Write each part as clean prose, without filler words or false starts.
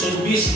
24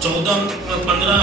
15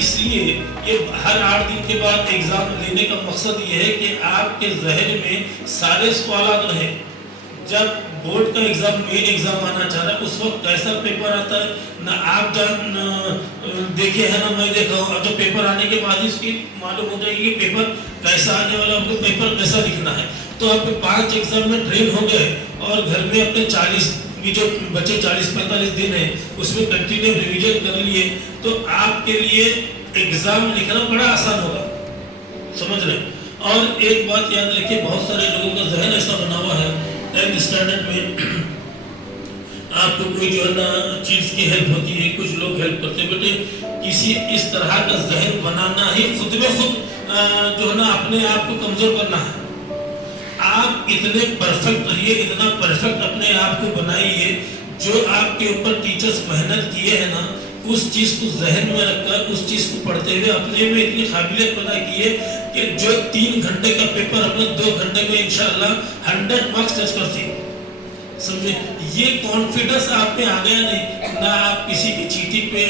اس لیے یہ ہر 8 دن کے بعد ایگزام لینے کا مقصد یہ ہے کہ آپ کے ذہن میں سارے سوالات رہیں. جب بورڈ کا ایگزام مین ایگزام آنا چاہ رہا ہے اس وقت کیسا پیپر آتا ہے نہ آپ دیکھے ہیں نہ میں دیکھا ہوں. اور جب پیپر آنے کے بعد اس کی معلوم ہو جائے گی کہ پیپر کیسا آنے والا, آپ کو پیپر کیسا لکھنا ہے. تو آپ 5 ایگزام میں ٹرین ہو گئے اور گھر میں اپنے 40 جو بچے 40-45 دن ہیں اس میں کنٹینیو ریویژن کر لیے تو آپ کے لیے ایگزام لکھنا بڑا آسان ہوگا. سمجھ رہے ہیں. اور ایک بات یاد رکھیے, بہت سارے لوگوں کا ذہن ایسا بنا ہوا ہے 10th اسٹینڈرڈ میں آپ کو کوئی جو ہے نا چیز کی ہیلپ ہوتی ہے, کچھ لوگ ہیلپ کرتے ہیں. بیٹے کسی اس طرح کا ذہن بنانا ہی خود میں خود جو ہے نا اپنے آپ کو کمزور کرنا ہے. آپ اتنے پرفیکٹ رہیے, اتنا پرفیکٹ اپنے آپ کو بنائیے. جو آپ کے اوپر ٹیچرز محنت کیے ہیں نا اس چیز کو ذہن میں رکھ کر اس چیز کو پڑھتے ہوئے اپنے میں اتنی قابلیت پیدا کیے کہ جو 3 گھنٹے کا پیپر اپنے 2 گھنٹے میں انشاءاللہ 100 مارکس ٹچ کرتی. سمجھے, یہ کانفیڈنس آپ میں آ گیا نہیں. نہ آپ کسی کی چیٹنگ پہ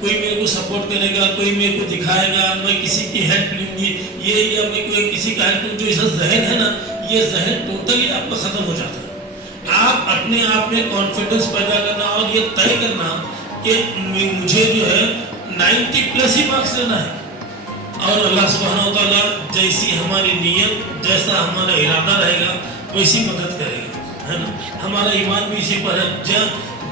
کوئی میرے کو سپورٹ کرے گا, کوئی میرے کو دکھائے گا, میں کسی کی ہیلپ لوں گی یہ, یا میں کوئی کسی کا ہیلپ لوں. جو ایسا ذہن ہے نا یہ ذہن ٹوٹلی آپ کا ختم ہو جاتا ہے. آپ اپنے آپ میں کانفیڈنس پیدا کرنا اور یہ طے کرنا کہ مجھے جو ہے 90+ ہی مارکس لینا ہے. اور اللہ سبحانہ و تعالیٰ جیسی ہماری نیت, جیسا ہمارا ارادہ رہے گا ویسی مدد کرے گا, ہے نا. ہمارا ایمان بھی اسی پر ہے.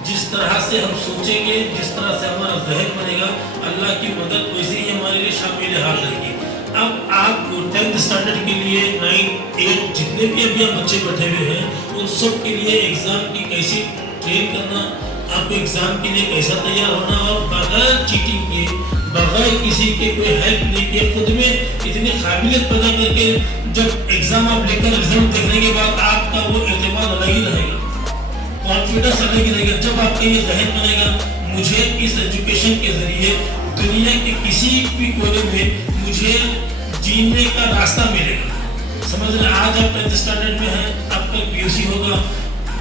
جس طرح سے ہم سوچیں گے, جس طرح سے ہمارا ذہن بنے گا, اللہ کی مدد ویسے ہی ہمارے لیے شامل حال رہے گی. اب آپ کو 10th اسٹینڈرڈ کے لیے 9, 8 جتنے بھی ابھی آپ بچے بیٹھے ہوئے ہیں ان سب کے لیے ایگزام کی کیسی ٹرین کرنا, آپ کو ایگزام کے لیے کیسا تیار ہونا, اور بغیر چیٹنگ کے, بغیر کسی کے کوئی ہیلپ نہیں کے خود میں اتنی قابلیت پیدا کر کے جب ایگزام آپ لے کر رزلٹ دیکھنے کے بعد آپ کا وہ اعتماد الگ ہی رہے گا, کانفیڈنس الگ ہی رہے گا. جب آپ کا یہ ذہن بنے گا مجھے اس ایجوکیشن کے ذریعے دنیا کے کسی بھی کونے میں مجھے جینے کا راستہ ملے گا. سمجھ رہے, آج آپ 10th اسٹینڈرڈ میں ہیں, آپ کا PUC ہوگا,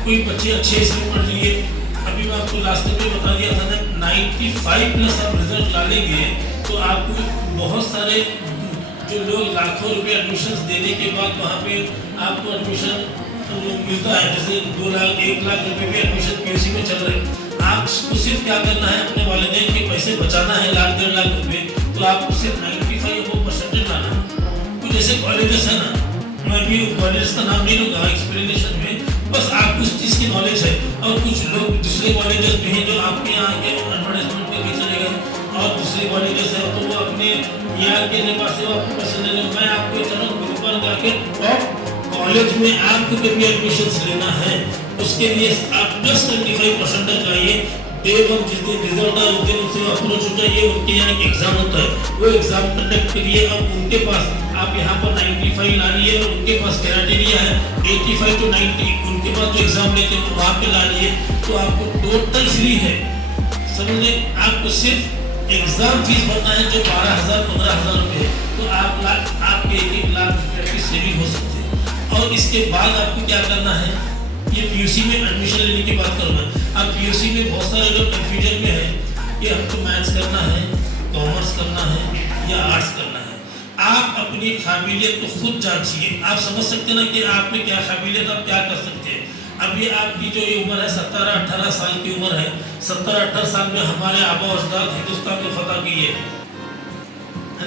کوئی بچے اچھے اس میں پڑھ لیے. ابھی میں آپ کو راستے میں بتا دیا تھا نا 95+ آپ رزلٹ لا لیں گے تو آپ کو بہت سارے جو لوگ لاکھوں روپے ایڈمیشنز دینے کے بعد وہاں پہ آپ کو ایڈمیشن ملتا ہے, جیسے 2 لاکھ 1 لاکھ روپے بھی ایڈمیشن PUC میں چل رہے ہیں. آپ کو صرف کیا کرنا ہے, اپنے والدین کے پیسے بچانا ہے 1 لاکھ 1.5 لاکھ روپے, تو آپ کو صرف 95% لانا ہے. کچھ ایسے کالجز ہیں نا, میں بھی کالجز کا نام نہیں لوں گا ایکسپلینیشن میں, بس آپ کو اس چیز کی نالج ہے. اور کچھ لوگ دوسرے کالجز بھی ہیں جو آپ کے یہاں کے ایڈورٹائزمنٹ پہ بھی چلے گئے, اور دوسرے کالجز ہیں تو وہ اپنے معیار کے لحاظ سے وہ آپ کو پسند لے. میں آپ کو چلو گروپ پر جا کے ٹاپ کالج میں آپ کو کبھی ایڈمیشنس لینا ہے اس کے لیے آپ +25% لائیے. ڈے 1 جس دن رزلٹ آئے اس دن ان سے اپروچ ہو جائیے. ان کے یہاں ایک ایگزام ہوتا ہے, وہ ایگزام کنڈکٹ کریے. اب ان کے پاس آپ یہاں پر 95 لا لیے, اور ان کے پاس کرائٹیریا ہے 85 to 90, ان کے پاس جو ایگزام لیتے ہیں وہاں پہ لا لیے تو آپ کو ٹوٹل فری ہے. سمجھے, آپ کو صرف ایگزام فیس بھرنا ہے جو 12,000 15,000 روپے ہے, تو آپ کے 1 لاکھ روپے کی سیونگ ہو سکتی ہے. اور اس کے بعد آپ کو کیا کرنا ہے, یہ PUC میں ایڈمیشن لینے کی بات کروں میں. اب PUC میں بہت سارے لوگ کنفیوژن میں ہیں کہ ہم کو میتھس کرنا ہے, کامرس کرنا ہے یا آرٹس کرنا ہے. آپ اپنی قابلیت کو خود جانچیے. آپ سمجھ سکتے ہیں نا کہ آپ میں کیا قابلیت, آپ کیا کر سکتے ہیں. ابھی آپ کی جو یہ عمر ہے 17-18 سال کی عمر ہے, 17-18 سال میں ہمارے آبا و اجداد ہندوستان کو فتح کیے.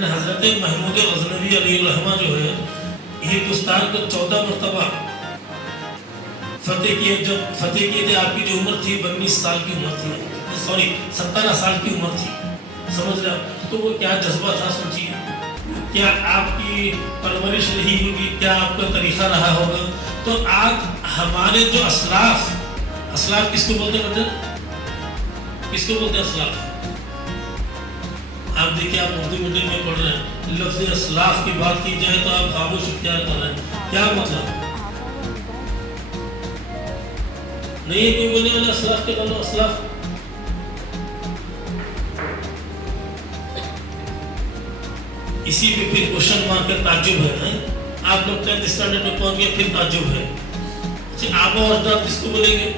حضرت محمود غزنوی علیہ الرحمہ جو ہے ہندوستان کو 14 مرتبہ فتح کیے. جب فتح کیے تھے آپ کی جو عمر تھی 19 سال کی عمر تھی, 17 سال کی عمر تھی. سمجھ رہے, تو وہ کیا جذبہ تھا سوچیے. کیا آپ کی پرورش رہی ہوگی, کیا آپ کا طریقہ رہا ہوگا. تو آج ہمارے جو اسلاف کس کو بولتے ہیں, کس کو بولتے ہیں اسلاف. آپ دیکھیں, آپ اردو میڈیم میں پڑھ رہے ہیں, لفظ اسلاف کی بات کی جائے تو آپ خاموش اختیار کر رہے ہیں. کیا مطلب نہیں ہے کوئی بولنے والا اسلاف کے بولو اسلاف. اسی پہ پھر کوشچن مارک کا تعجب ہے. آپ لوگ 10th اسٹینڈرڈ میں پہنچ گئے, پھر تعجب ہے. آبا و اجداد کس کو بولیں گے.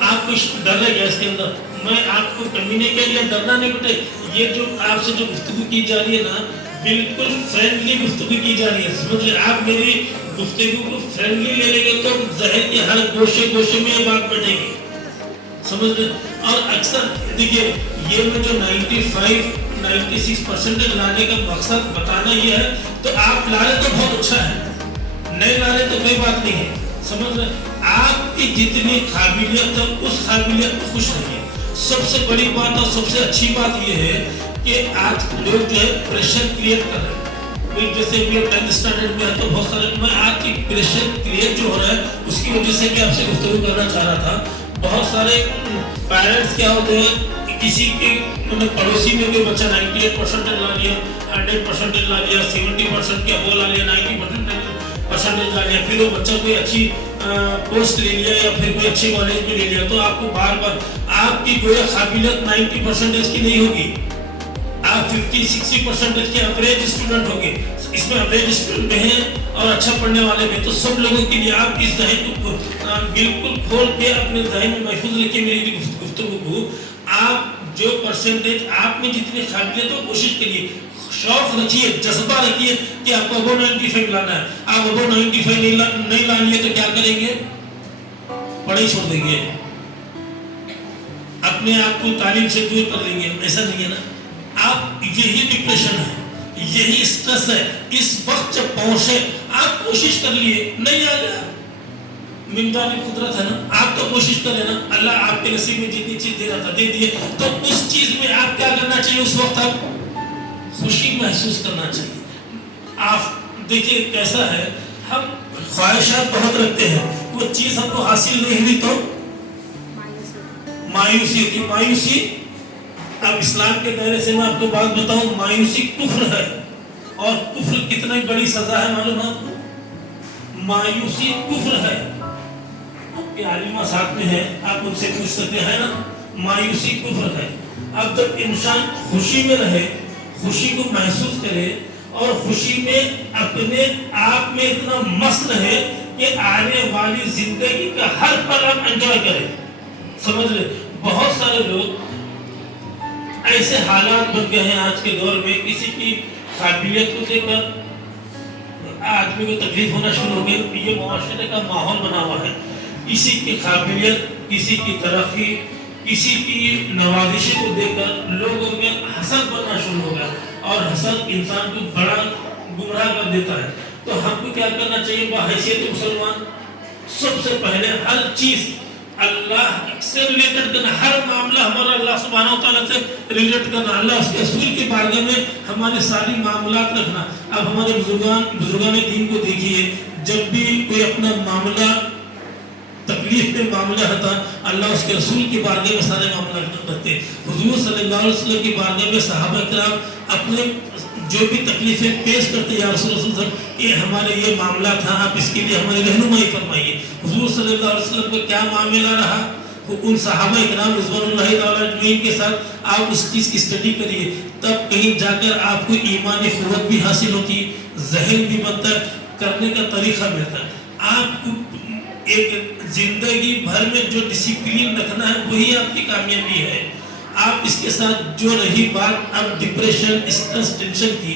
آپ کو ڈر ہے کیا اس کے اندر, میں آپ کو کمینے کے لیے ڈرنا نہیں بیٹے. یہ جو آپ سے جو گفتگو کی جا رہی ہے نا بالکل فرینڈلی گفتگو کی جا رہی ہے. سمجھ لیں آپ میری گفتگو کو فرینڈلی لے لیں گے تو ذہن کے ہر گوشے گوشے میں یہ بات بیٹھے گی. سمجھ لیں. اور اکثر دیکھیے یہ میں جو 95-96% لانے کا مقصد بتانا یہ ہے تو آپ لا رہے تو بہت اچھا ہے, نہیں لا رہے تو کوئی بات نہیں ہے. سمجھ رہے آپ کی جتنی قابلیت ہے اس قابلیت کو خوش رہیے. سب سے بڑی بات اور سب سے اچھی بات یہ ہے کہ آج لوگ جو ہے پریشر کریٹ کر رہے ہیں. جیسے بھی 10th اسٹینڈرڈ میں ہے تو بہت سارے میں آپ کی پریشر کریٹ جو ہو رہا ہے اس کی وجہ سے میں آپ سے گفتگو کرنا چاہ رہا تھا. بہت سارے پیرنٹس کیا ہوتے ہیں کسی کے پڑوسی میں کوئی بچہ 98% لا لیا, 100% لا لیا, 70% کے ابو لا لیا, 90% لا لیا, پھر وہ بچہ کوئی اچھی پوسٹ لے لیا یا پھر کوئی اچھی کالج میں لے لیا تو آپ کو بار بار آپ کی کوئی قابلیت 90% کی نہیں ہوگی, آپ 50-60% کے ایوریج اسٹوڈنٹ ہوں گے. اس میں ایوریج اسٹوڈنٹ ہیں اور اچھا پڑھنے والے ہیں تو سب لوگوں کے لیے آپ اس ذہن کو بالکل کھول کے اپنے ذہن میں محفوظ رکھیں میری گفتگو کو. آپ جو پرسنٹیج آپ میں جتنی قابلیت ہو کوشش کریے, شوق رکھیے, جذبہ رکھیے کہ آپ کو ابو 95 لانا ہے. آپ ابو 95 نہیں لا لیے تو کیا کریں گے, پڑھائی چھوڑ دیں گے, اپنے آپ کو تعلیم سے دور کر لیں گے. ایسا نہیں ہے نا. آپ یہی ڈپریشن ہے, یہی سٹریس ہے. اس وقت جب پہنچے آپ کوشش کر لیے, نہیں آ گیا من جانب قدرت ہے نا, آپ تو کوشش کریں نا. اللہ آپ کے نصیب میں جتنی چیز دے رہا تھا دے دیے تو اس چیز میں آپ کیا کرنا چاہیے, اس وقت آپ خوشی محسوس کرنا چاہیے. آپ دیکھیے کیسا ہے, ہم خواہشات بہت رکھتے ہیں, وہ چیز ہم کو حاصل نہیں ہوئی تو مایوسی ہوتی. مایوسی اب اسلام کے دائرے سے میں آپ کو بات بتاؤں, مایوسی کفر ہے اور کفر کتنا بڑی سزا ہے معلوم ہے آپ کو. مایوسی کفر ہے. آپ کے عالمہ ساتھ میں ہے, آپ ان سے پوچھ سکتے ہیں نا. مایوسی کفر ہے. اب جب انسان خوشی میں رہے, خوشی کو محسوس کرے اور خوشی میں اپنے آپ میں اتنا مست رہے کہ آنے والی زندگی کا ہر پل آپ انجوائے کرے. سمجھ لیں بہت سارے لوگ ایسے حالات بن گئے ہیں آج کے دور میں, کسی کی قابلیت کو دیکھ کر آدمی کو تکلیف ہونا شروع ہو گئی. یہ معاشرے کا ماحول بنا ہوا ہے, کسی کی قابلیت, کسی کی ترقی, کسی کی نوازشی کو دیکھ کر لوگوں میں حسد بننا شروع ہو گیا اور حسد انسان کو بڑا گمراہ کر دیتا ہے. تو ہم کو کیا کرنا چاہیے بحیثیت مسلمان, سب سے پہلے ہر چیز اللہ سے ریلیٹڈ کرنا, ہر معاملہ ہمارا اللہ سبحانہ وتعالیٰ سے ریلیٹ کرنا, اللہ اس کے رسول کی بارگاہ میں ہمارے ساری معاملات رکھنا. اب ہمارے بزرگان دین کو دیکھیے, جب بھی کوئی اپنا معاملہ تکلیف میں معاملہ ہوتا اللہ اس کے رسول کی بارگاہ میں سارے معاملات رکھتے. حضور صلی اللہ علیہ وسلم کی بارگاہ میں صحابہ کرام اپنے جو بھی تکلیفیں پیش کرتے یا رسول اللہ یہ ہمارے یہ معاملہ تھا, آپ اس کے لیے ہماری رہنمائی فرمائیے. حضور صلی اللہ علیہ وسلم کا کیا معاملہ رہا, ان صحابہ کرام رضوان اللہ تعالیٰ عنہم کے ساتھ آپ اس چیز کی اسٹڈی کریے, تب کہیں جا کر آپ کو ایمانی قوت بھی حاصل ہوتی, ذہن بھی بنتا ہے, کرنے کا طریقہ ملتا ہے. آپ کو ایک زندگی بھر میں جو ڈسپلین رکھنا ہے وہی آپ کی کامیابی ہے. آپ اس کے ساتھ جو رہی بات اب ڈپریشن, اسٹریس, ٹینشن کی,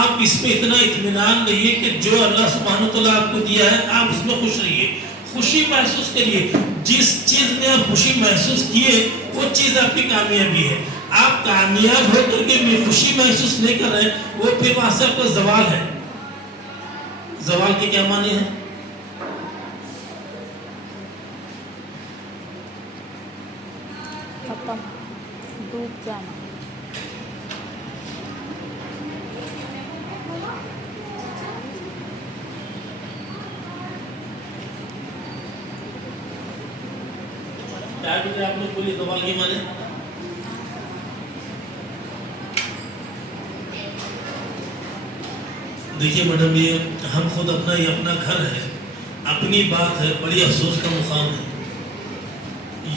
آپ اس پہ اتنا اطمینان رہیے کہ جو اللہ سبحانہ وتعالیٰ آپ کو دیا ہے آپ اس میں خوش رہیے, خوشی محسوس کریے. جس چیز میں آپ خوشی محسوس کیے وہ چیز آپ کی کامیابی ہے. آپ کامیاب ہو کر کے بھی خوشی محسوس نہیں کر رہے وہ پھر وہاں سے آپ کا زوال ہے. زوال کے کیا معنی ہے؟ ختم, ڈوب جانا. آپ نے بولی زوال کی معنی دیکھیے میڈم, یہ ہم خود اپنا یہ اپنا گھر ہے, اپنی بات ہے, بڑی افسوس کا مقام ہے.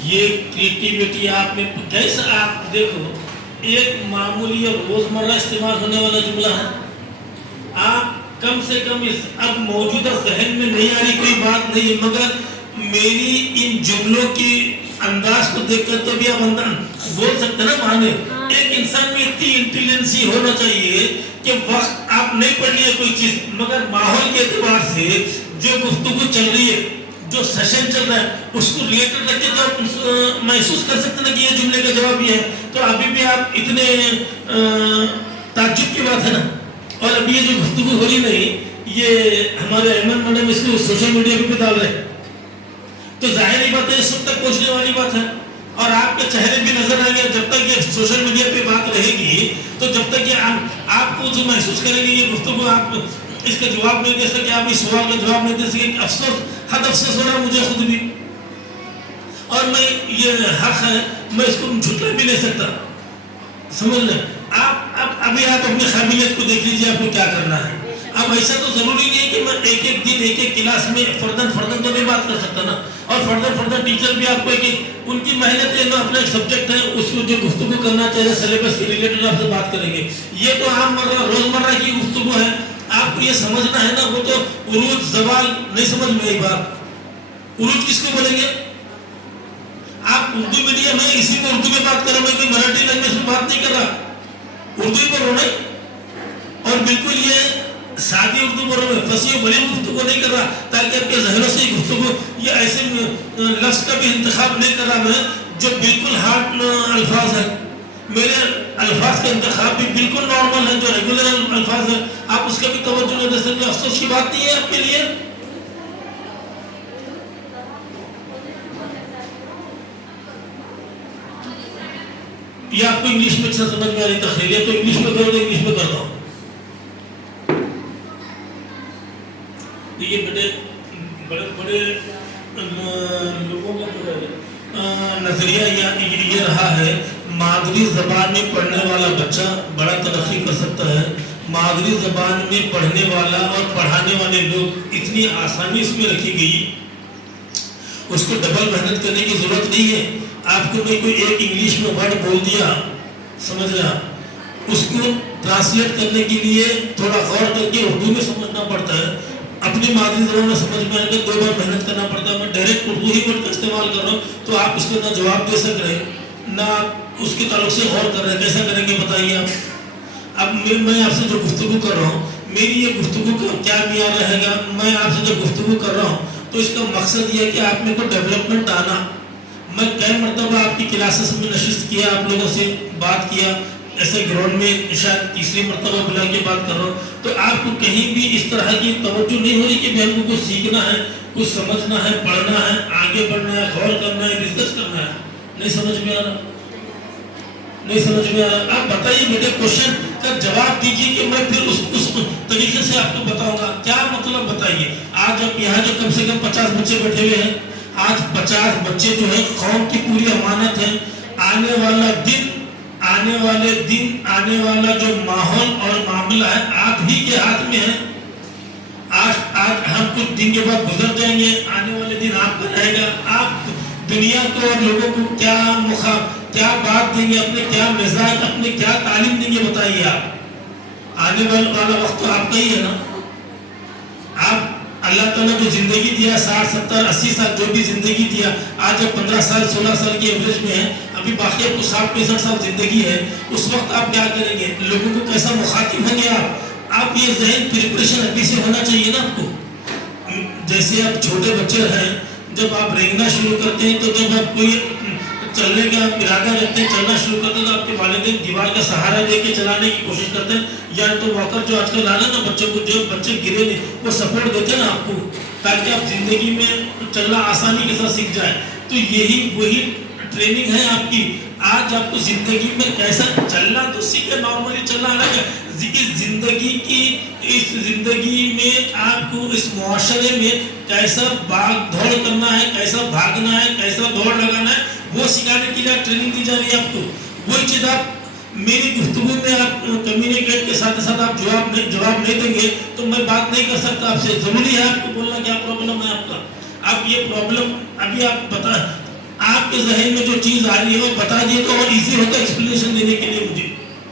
یہ کریٹیویٹی آپ میں جیسا آپ دیکھو ایک معمولی اور روزمرہ استعمال ہونے والا جملہ ہے, آپ کم سے کم اس اب موجودہ ذہن میں نہیں آ رہی کوئی بات نہیں, مگر میری ان جملوں کی انداز کو دیکھ کر تو بھی آپ بول سکتے نا مانے. ایک انسان میں اتنی انٹیلیجنسی ہونا چاہیے کہ وقت آپ نہیں پڑھنی ہے کوئی چیز مگر ماحول کے اعتبار سے جو گفتگو چل رہی ہے جو سیشن چل رہا ہے اس کو ریلیٹڈ رکھ کے تو آپ محسوس کر سکتے ہیں کہ یہ جملے کا جواب یہ ہے. تو ابھی بھی آپ اتنے تعجب کی بات ہے نا. اور ابھی یہ جو گفتگو ہو رہی نہیں یہ ہمارے احمد میڈم اس کو سوشل میڈیا پہ ڈال رہے ہیں تو ظاہر ہی بات ہے سب تک پہنچنے والی بات ہے. اور آپ کے چہرے بھی نظر آئیں گے جب تک یہ سوشل میڈیا پہ بات رہے گی تو جب تک یہ آپ کو جو محسوس کریں گے یہ گفتگو آپ اس کا جواب نہیں دے سکے آپ اس سوال کا جواب نہیں دے سکے. افسوس حد افسوس ہو رہا ہے مجھے خود بھی اور میں یہ حق ہے میں اس کو جھٹلا بھی نہیں سکتا. سمجھ لیں آپ ابھی آپ اپنی قابلیت کو دیکھ لیجیے آپ کو کیا کرنا ہے. اب ایسا تو ضروری نہیں ہے کہ میں ایک ایک دن ایک ایک کلاس میں فردن تو نہیں بات کر سکتا نا. اور فردن ٹیچر بھی آپ کو ان کی محنت ہے اپنا ایک سبجیکٹ ہے اس کو جو گفتگو کرنا چاہیے سلیبس کے ریلیٹڈ آپ سے بات کریں گے. یہ تو عام روزمرہ کی گفتگو ہے. آپ کو یہ سمجھنا ہے نا وہ تو عروج زوال نہیں سمجھ میں ایک بات عروج کس کو بولیں گے. آپ اردو میڈیم ہے اسی میں اردو میں بات کر رہا ہوں میں مراٹھی لینگویج میں بات نہیں کر رہا اردو ہی پر ہونا اور بالکل یہ سادی اردو پر ہونا فصیح و بلیغ گفتگو نہیں کر رہا تاکہ آپ کے ذہنوں سے گفتگو یہ ایسے لفظ کا بھی انتخاب نہیں کر رہا میں جو بالکل ہارڈ الفاظ ہیں. میرے الفاظ کا انتخاب بھی بالکل نارمل ہے جو ریگولر الفاظ ہیں آپ اس کا بھی توجہ نہیں دے سکتے. افسوس کی بات نہیں ہے آپ کے لیے. یہ آپ کو انگلش میں اچھا سمجھ میں آ رہی تخلیق ہے تو انگلش میں کرو تو انگلش میں کرتا ہوں. یہ بڑے لوگوں کا نظریہ یہ رہا ہے مادری زبان میں پڑھنے والا بچہ بڑا ترقی کر سکتا ہے. مادری زبان میں پڑھنے والا اور پڑھانے والے لوگ اتنی آسانی اس میں رکھی گئی اس کو ڈبل محنت کرنے کی ضرورت نہیں ہے. آپ کو میں کوئی ایک انگلش میں ورڈ بول دیا سمجھ رہا اس کو ٹرانسلیٹ کرنے کے لیے تھوڑا غور کر کے اردو میں سمجھنا پڑتا ہے. اپنی مادری زبان میں سمجھ میں آئے گا 2 بار محنت کرنا پڑتا ہے. میں ڈائریکٹ اردو ہی ورڈ کا استعمال کر رہا ہوں تو آپ اس کو نہ جواب دے سک رہے نہ اس کے تعلق سے غور کر رہے ہیں. کیسا کریں گے بتائیے آپ. اب میں آپ سے جو گفتگو کر رہا ہوں میری یہ گفتگو کا کیا معیار رہے گا. میں آپ سے جو گفتگو کر رہا ہوں تو اس کا مقصد یہ ہے کہ آپ میں کو ڈیولپمنٹ آنا. میں کئی مرتبہ آپ کی کلاسز میں نشست کیا آپ لوگوں سے بات کیا ایسے گراؤنڈ میں شاید تیسری مرتبہ بلا کے بات کر رہا ہوں تو آپ کو کہیں بھی اس طرح کی توجہ نہیں ہو رہی کہ ہم کو کچھ سیکھنا ہے کچھ سمجھنا ہے پڑھنا ہے آگے بڑھنا ہے غور کرنا ہے ڈسکس کرنا ہے. نہیں سمجھ میں آ رہا نہیں سمجھ میں آ رہا. آپ بتائیے میرے کوشچن کا جواب دیجیے کہ میں پھر اس طریقے سے آپ کو بتاؤں گا. کیا مطلب بتائیے. آج آپ یہاں جو کم سے کم 50 بچے بیٹھے ہوئے ہیں آج 50 بچے جو ہیں قوم کی پوری امانت ہے. آنے والے دن آنے والا جو ماحول اور معاملہ ہے آپ ہی کے ہاتھ میں ہے. آج ہم کچھ دن کے بعد گزر جائیں گے آنے والے دن آپ کا رہے گا. آپ دنیا کو اور لوگوں کو کیا بات دیں گے اپنے کیا مزاج اپنے کیا تعلیم دیں گے بتائیے. آپ آنے والا وقت تو آپ کا ہی ہے نا. آپ اللہ تعالیٰ جو زندگی دیا 60 70 80 سال جو بھی زندگی دیا آج جب 15 سال 16 سال کی ایوریج میں ہے ابھی باقی آپ کو 60 65 سال زندگی ہے. اس وقت آپ کیا کریں گے لوگوں کو کیسا مخاطب ہوں گے آپ یہ ذہن پریپریشن ابھی سے ہونا چاہیے نا آپ کو. جیسے آپ چھوٹے بچے ہیں جب آپ رینگنا شروع کرتے ہیں تو جب آپ کوئی چلنے کا ارادہ رکھتے ہیں چلنا شروع کرتے ہیں تو آپ کے والدین دیوار کا سہارا دے کے چلانے کی کوشش کرتے ہیں یا تو واکر جو آج کل آنا نا بچوں کو جو بچے گرے نہیں وہ سپورٹ دیتے ہیں نا آپ کو تاکہ آپ زندگی میں چلنا آسانی کے ساتھ سیکھ جائیں. تو وہی ٹریننگ ہے آپ کی. آج آپ کو زندگی میں کیسا چلنا تو سیکھے نارملی چلنا الگ ہے. اس زندگی میں آپ کو اس معاشرے میں کیسا بھاگ دوڑ کرنا ہے کیسا بھاگنا ہے کیسا دوڑ لگانا ہے وہ سکھانے کے لیے ٹریننگ دی جا رہی ہے آپ کو. وہی چیز آپ میری گفتگو میں آپ کمیونیکیٹ کے ساتھ ساتھ آپ جواب نہیں دیں گے تو میں بات نہیں کر سکتا آپ سے. ضروری ہے آپ کو بولنا کیا پرابلم ہے آپ کا. آپ یہ پرابلم ابھی آپ بتا آپ کے ذہن میں جو چیز آ رہی ہے وہ بتا دیے تو اور ایزی ہوتا ہے ایکسپلینیشن دینے کے لیے. مجھے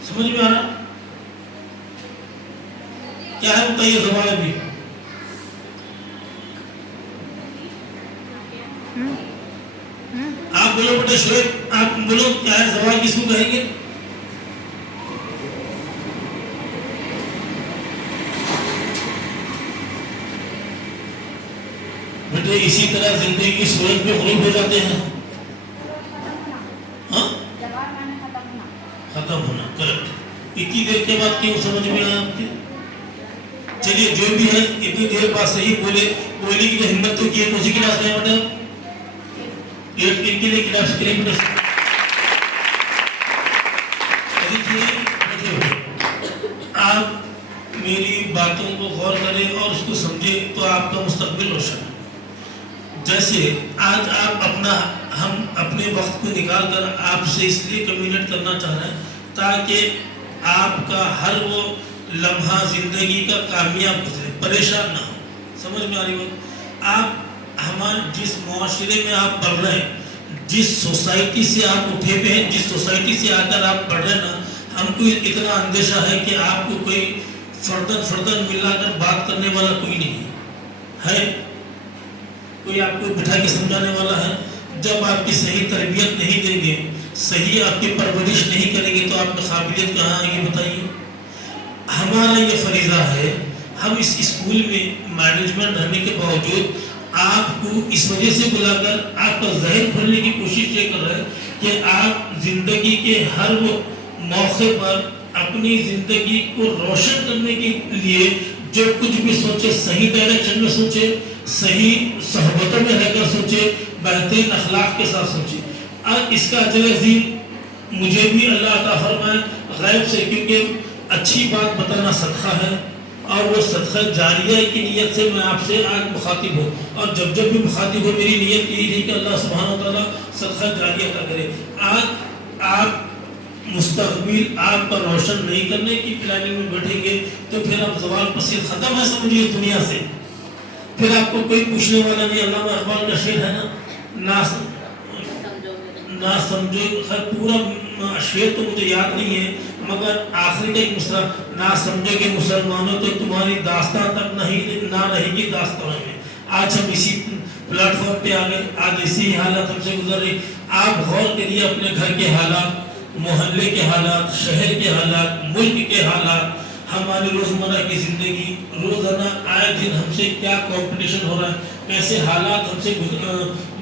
سمجھ میں آ رہا کیا ہے بتائیے سوال ابھی. آپ بولو بیٹے شعیب آپ بولو کیا ہے زوال کس کو کہیں گے؟ بیٹے اسی طرح زندگی کی صورت پہ غروب ہو جاتے ہیں. ہاں ختم ہونا کریکٹ. اتنی دیر کے بعد کیوں سمجھ میں آیا آپ کے؟ چلیے جو بھی ہے اتنی دیر بعد صحیح بولنے کی تو ہمت تو کی ہے. کون سی کلاس میں بیٹا؟ 8 کے لیے کلاس کے لیے آپ میری باتوں کو غور کریں اور اس کو سمجھیں تو آپ کا مستقبل روشن ہے. جیسے آج آپ ہم اپنے وقت کو نکال کر آپ سے اس لیے کمیونیٹ کرنا چاہ رہے ہیں تاکہ آپ کا ہر وہ لمحہ زندگی کا کامیاب گزرے، پریشان نہ ہو. سمجھ میں آ رہی ہو؟ آپ ہمارے جس معاشرے میں آپ پڑھ رہے ہیں، جس سوسائٹی سے آپ اٹھے ہوئے ہیں، جس سوسائٹی سے آ کر آپ پڑھ رہے ہیں نا، ہم کو اتنا اندیشہ ہے کہ آپ کو کوئی فردن ملا کر بات کرنے والا کوئی نہیں ہے. کوئی آپ کو بٹھا کے سمجھانے والا ہے؟ جب آپ کی صحیح تربیت نہیں دیں گے، صحیح آپ کی پرورش نہیں کریں گے تو آپ میں قابلیت کہاں آئے گی بتائیے. ہمارا یہ فریضہ ہے، ہم اس اسکول میں مینجمنٹ رہنے کے باوجود آپ کو اس وجہ سے بلا کر آپ کا ذہن کھولنے کی کوشش یہ کر رہے ہیں کہ آپ زندگی کے ہر وہ موقع پر اپنی زندگی کو روشن کرنے کے لیے جو کچھ بھی سوچے صحیح ڈائریکشن میں سوچے، صحیح صحبتوں میں رہ کر سوچے، بہترین اخلاق کے ساتھ سوچے. اب اس کا اجر عظیم مجھے بھی اللہ عطا فرمائے غیب سے، کیونکہ اچھی بات بتانا صدقہ ہے اور وہ صدقہ جاریہ کی نیت سے میں آپ سے آج مخاطب ہوں. اور جب بھی مخاطب ہو میری نیت یہی تھی کہ اللہ سبحانہ وتعالیٰ صدقہ جاریہ عطا کرے. آج آپ مستقبل آپ کا روشن نہیں کرنے کی پلاننگ میں بیٹھیں گے تو پھر آپ زوال پسند ختم ہے سمجھیے دنیا سے. پھر آپ کو کوئی پوچھنے والا نہیں. علامہ اقبال کا شعر ہے نا نہ سمجھو، خیر پورا شعر تو مجھے یاد نہیں ہے مگر آخری کا ایک مصرع، نہ سمجھو کہ مسلمانوں تو تمہاری داستان تک نہیں نہ رہے گی داستان میں. آج ہم اسی پلیٹ فارم پہ آ گئے، آج اسی حالات ہم سے گزر رہی. آپ غور کریے اپنے گھر کے حالات، محلے کے حالات، شہر کے حالات، ملک کے حالات، ہماری روزمرہ کی زندگی، روزانہ آئے دن ہم سے کیا کمپٹیشن ہو رہا ہے، کیسے حالات ہم سے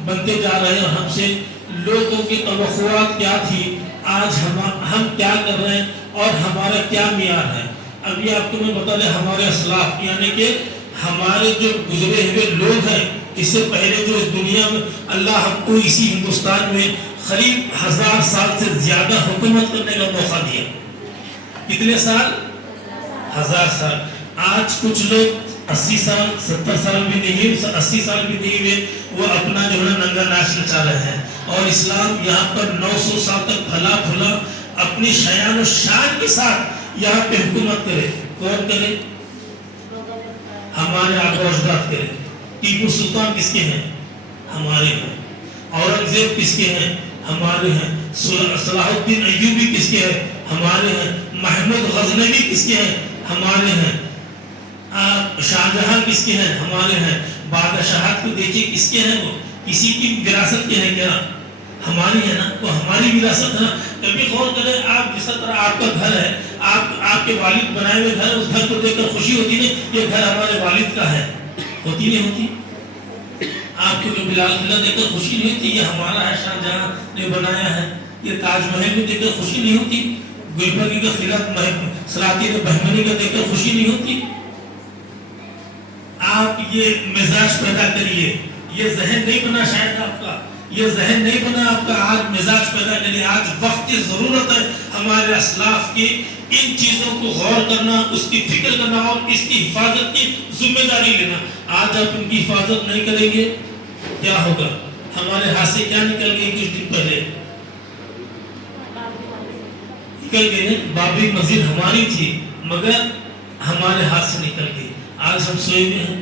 بنتے جا رہے ہیں، ہم سے لوگوں کی توقعات کیا تھی، آج ہم کیا کر رہے ہیں اور ہمارا کیا معیار ہے. ابھی آپ کو میں بتا دیں ہمارے اسلاف یعنی کہ ہمارے جو گزرے ہوئے لوگ ہیں، اس سے پہلے جو اس دنیا میں اللہ ہم کو اسی ہندوستان میں قریب 1000 سال سے زیادہ حکومت کرنے کا موقع دیا. کتنے سال؟ 1000 سال. آج کچھ لوگ 80 سال 70 سال بھی نہیں، 80 سال بھی نہیں ہوئے، وہ اپنا جو ہے ننگا ناچ نچا رہے ہیں. اور اسلام یہاں پر 900 سال تک پھلا پھولا اپنی شیان و شان کے ساتھ یہاں پہ حکومت کرے. کون کرے؟ ہمارے آبا و اجداد کرے. ٹیپو سلطان کس کے ہیں؟ ہمارے ہیں. اورنگزیب کس کے ہیں؟ ہمارے ہیں. صلاح الدین ایوبی کس کے ہیں؟ ہمارے ہیں. محمود غزنوی کس کے ہیں؟ ہمارے ہیں. شاہجہاں کس کے ہیں؟ ہمارے ہیں. بادشاہت کو دیکھیے کس کے ہیں؟ وہ کسی کی وراثت کے ہیں کیا؟ ہماری ہے نا، وہ ہماری وراثت ہے نا. کبھی غور کریں آپ، جس طرح آپ کا گھر ہے، آپ کے والد بنائے ہوئے گھر، اس گھر کو دیکھ کر خوشی ہوتی نہیں یہ گھر ہمارے والد کا ہے؟ ہوتی نہیں ہوتی؟ آپ کو بلال قلعہ دیکھ کر خوشی نہیں ہوتی یہ ہمارا ہے، شاہجہاں نے بنایا ہے؟ یہ تاج محل کو دیکھ کر خوشی نہیں ہوتی؟ گلبرگہ کا قلعہ سلاطین بہمنی کا دیکھ کر خوشی نہیں ہوتی؟ آپ یہ مزاج پیدا کریے. یہ ذہن نہیں بنا شاید آپ کا، یہ ذہن نہیں بنا آپ کا. آج مزاج پیدا کریے. آج وقت کی ضرورت ہے ہمارے اسلاف کی ان چیزوں کو غور کرنا، اس کی فکر کرنا اور اس کی حفاظت کی ذمہ داری لینا. آج آپ ان کی حفاظت نہیں کریں گے کیا ہوگا؟ ہمارے ہاتھ سے کیا نکل گئی کچھ دن پہلے؟ نکل گئی نا، بابری مسجد ہماری تھی مگر ہمارے ہاتھ سے نکل گئی. آج ہم سوئے ہوئے ہیں،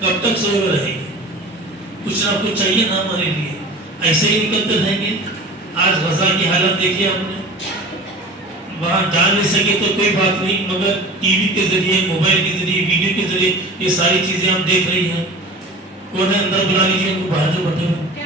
کب تک سوئے ہوئے رہیں گے؟ کچھ نہ کچھ چاہیے نا ہمارے لیے. ایسے ہی نکلتے رہیں گے. آج غزہ کی حالت دیکھیے آپ نے، وہاں جان نہیں سکے تو کوئی بات نہیں مگر ٹی وی کے ذریعے، موبائل کے ذریعے، ویڈیو کے ذریعے یہ ساری چیزیں ہم دیکھ رہی ہیں. کون ہے اندر؟ بلا لیجیے ان کو باہر جو بیٹھے ہوئے.